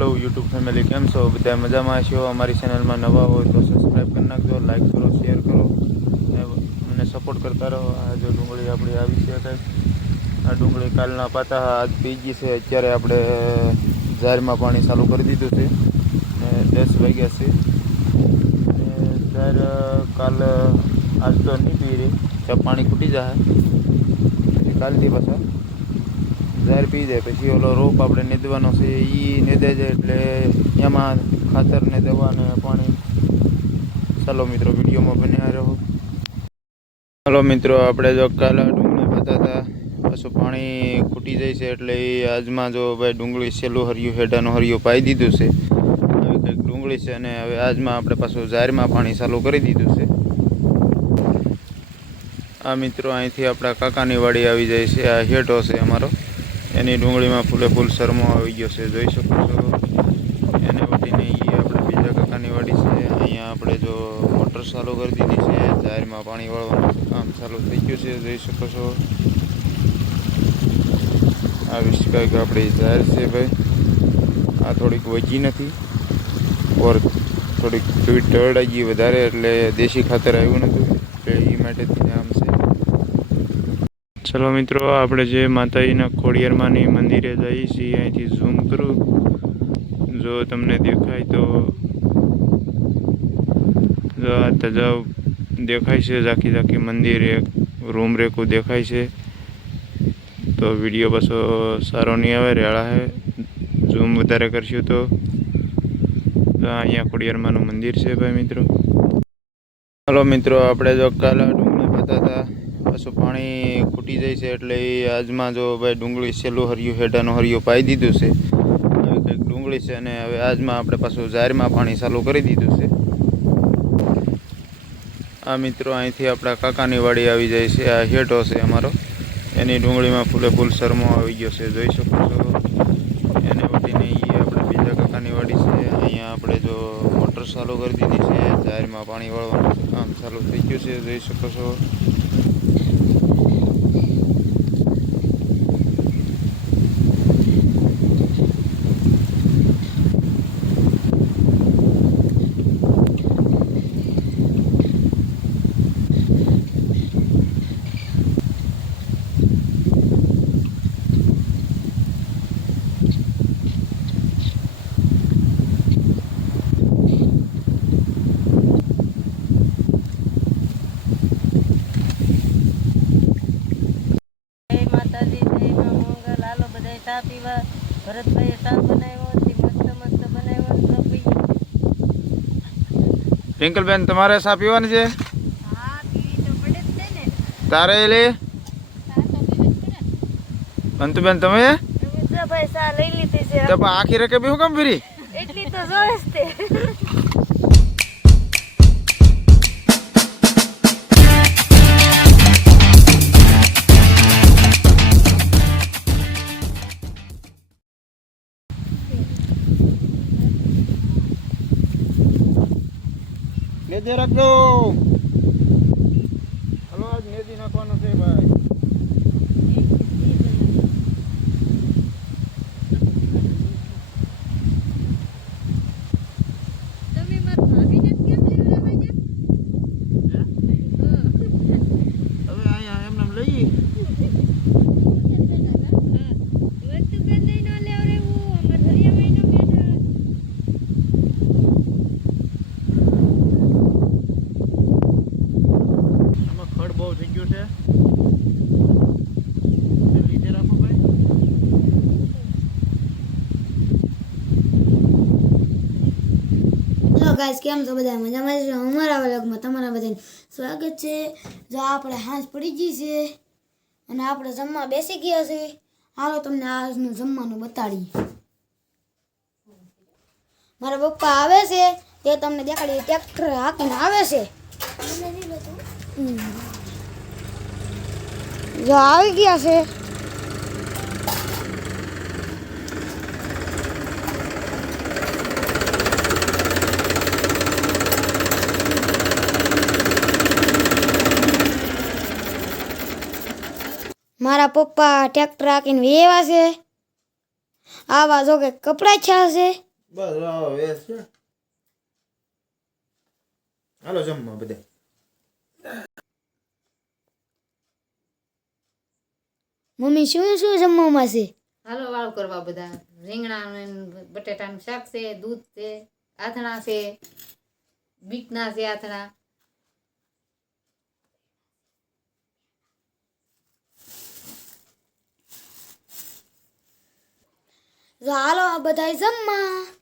Hello YouTube family केम छो बधा मजा में छो। अमरी चेनल में नवा हो तो सब्सक्राइब कर नाखो, लाइक करो, शेर करो ने अमने सपोर्ट करता रहो। आ जो डूंगળી આપણી આવી છે કંઈક આ ડુંગળી કાલના પાતા આજ પી ગઈ છે। અત્યારે આપણે જારમાં પાણી ચાલુ કરી દીધું છે ને 10 વાગ્યા છે ને જાર કાલ આજ તો નહીં પી રહી, જब પાણી ખૂટી જાય પછી કાલથી પાછા જાર પી જાય। પછી ઓલો રોપ આપણે નીંદવાનો છે એ નીંદાઈ જાય એટલે એમાં ખાતર ને દવા ને પાણી। ચાલો મિત્રો વિડીયોમાં બન્યા રહો। ચાલો મિત્રો આપણે જો કાલે ડુંગળી પાતા હતા પાછું પાણી ખૂટી જાય છે એટલે એ આજમાં જો ભાઈ ડુંગળી છેલ્લું હરિયું હેડાનું હરિયું પાઈ દીધું છે। આવી કંઈક ડુંગળી છે અને હવે આજમાં આપણે પાછું જારમાં પાણી ચાલુ કરી દીધું છે। આ મિત્રો અહીંથી આપણા કાકાની વાડી આવી જાય છે। આ હેઠો છે અમારો, એની ડુંગળીમાં ફૂલે ફૂલ શરમો આવી ગયો છે, જોઈ શકો છો। એને વટીને એ આપણે બીજા કાકાની વાડી છે। અહીંયા આપણે જો મોટર ચાલુ કરી દીધી છે, જારમાં પાણી વાળવાનું કામ ચાલુ થઈ ગયું છે, જોઈ શકો છો। આ કંઈક આપણી જાર છે ભાઈ, આ થોડીક વજી નથી ઓર થોડીક ઢળડાઈ વધારે એટલે દેશી ખાતર આવ્યું નહોતું એટલે એ માટેથી આમ છે। चलो मित्रों આપણે જે માતાજીના ખોડિયારમાંની મંદિરે જઈએ છીએ અહીંથી ઝૂમ કરું, જો તમને દેખાય તો જો આ તજાવ દેખાય છે, ઝાંખી ઝાંખી મંદિર એક રૂમ રેકું દેખાય છે તો વિડીયો પાછો સારો નહીં આવે, રેળા હે ઝૂમ વધારે કરશું તો અહીંયા ખોડિયારમાંનું મંદિર છે ભાઈ મિત્રો। ચાલો મિત્રો આપણે જો કાલે ડુંગળી પાતા હતા પાછું પાણી ખૂટી જાય છે એટલે એ આજમાં જો ભાઈ ડુંગળી છેલ્લું હરિયું હેડાનું હરિયું પાઈ દીધું છે। આવી કંઈક ડુંગળી છે અને હવે આજમાં આપણે પાછું જારમાં પાણી ચાલુ કરી દીધું છે। આ મિત્રો અહીંથી આપણા કાકાની વાડી આવી જાય છે। આ હેઠો છે અમારો, એની ડુંગળીમાં ફૂલે ફૂલ શરમો આવી ગયો છે, જોઈ શકો છો। એને વટીને એ આપણે બીજા કાકાની વાડી છે। અહીંયા આપણે જો મોટર ચાલુ કરી દીધી છે, જારમાં પાણી વાળવાનું કામ ચાલુ થઈ ગયું છે, જોઈ શકો છો। ભરતભાઈ ચા બનાવ્યો, મસ્ત મસ્ત બનાવ્યો। રિંકલબેન તમારે ચા પીવાની છે? હા પીવી તો પડે જ ને। તારે લે ચા તો પીવી જ પડે। અંતુબેન તમે જો ભાઈ ચા લઈ લીધી છે તો આખી રકે બી હું કેમ ફરી એટલી તો જોઈશ તે। नेदी रखो, हलो आज नेदी नाखवानो छे भाई। તમે માર ભાભીને કેમ લેવા ભાઈ? હવે આયા એમને લઈ વસ્તુ બેન લઈ ન લેવ રેવું અમાર હરિયા મહિનો બેઠા। ખડ બહુ થઈ ગયું છે, લીધે રાખો ભાઈ। હેલો ગાઈસ, કેમ છો બધા? મજામાં છો? અમારા વ્લોગમાં તમારા બધાનું સ્વાગત છે। જો આપણે હાંસ પડી ગઈ છે અને આપણે જમવા બેસી ગયા છે। હાલો તમને આજનું જમવાનું બતાડીએ। મારા પપ્પા આવે છે તે તમને દેખાડીએ, ટ્રેક્ટર હાંકીને આવે છે। જો આવી ગયા છે। મારા પપ્પા ટ્રેક્ટર હાંકીને વેવા છે। આવા જો કે કપડા છા છે। બસ હવે વેસ છે. હાલો જમવા બધે. મમ્મી શું શું જમવામાં છે? હાલો વાળું કરવા બધા રીંગણા ને બટેટાનું શાક છે, દૂધ છે, આથણા છે, બીટના છે આથણા. તો હાલો આ બધાય જમવા.